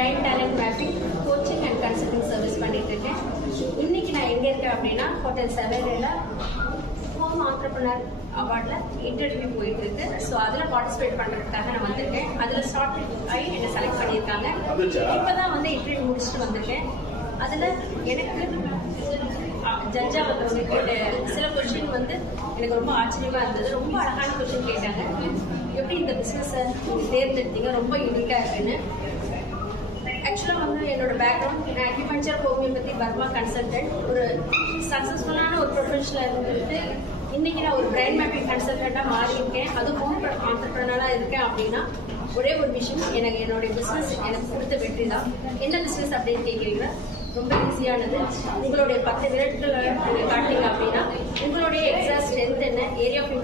Brain talent mapping coaching and consulting service பண்ணிட்டு இருக்கேன் இன்னைக்கு நான் எங்க இருக்கேன் அப்படின்னா ஹோட்டல் செவரில் ஹோம் ஆண்டர்பனர் அவார்ட்ல இன்டர்வியூ போயிட்டு இருக்கு ஸோ அதுல பார்ட்டிசிபேட் பண்றதுக்காக நான் வந்திருக்கேன். அதுல ஷார்ட் ஆகி என்ன செலக்ட் பண்ணியிருக்காங்க. இப்பதான் வந்து இன்டர்வியூ முடிச்சுட்டு வந்திருக்கேன். அதுல எனக்கு ஜட்ஜா வந்து கேட்ட சில கொஸ்டின் வந்து எனக்கு ரொம்ப ஆச்சரியமா இருந்தது. ரொம்ப அழகான கொஸ்டின் கேட்டாங்க. எப்படி இந்த பிசினஸ் தேர்ந்தெடுத்தீங்க? ரொம்ப யூனிக்கா இருக்குன்னு. ஆக்சுவலாக வந்து என்னோட பேக்ரவுண்ட் நான் அக்ரிகல்ச்சர் ஹோமியோபதி பர்மா கன்சல்டன்ட் ஒரு சக்ஸஸ்ஃபுல்லான ஒரு ப்ரொஃபஷனில் இருந்துட்டு இன்னைக்கு நான் ஒரு பிரைன் மேப்பிங் கன்சல்டண்ட்டாக மாறியிருக்கேன். அது ஹோம் ஆண்டர்பிரனராக இருக்கேன் அப்படின்னா ஒரே ஒரு விஷயம் எனக்கு என்னுடைய பிஸ்னஸ் எனக்கு கொடுத்த வெற்றி தான். என்ன பிஸ்னஸ் அப்படின்னு கேட்குறீங்க ரொம்ப ஈஸியானது உங்களுடைய பத்து விரட்களை நீங்கள் காட்டிங்க அப்படின்னா உங்களுடைய எக்ஸாம் ஸ்ட்ரென்த் என்ன? Area of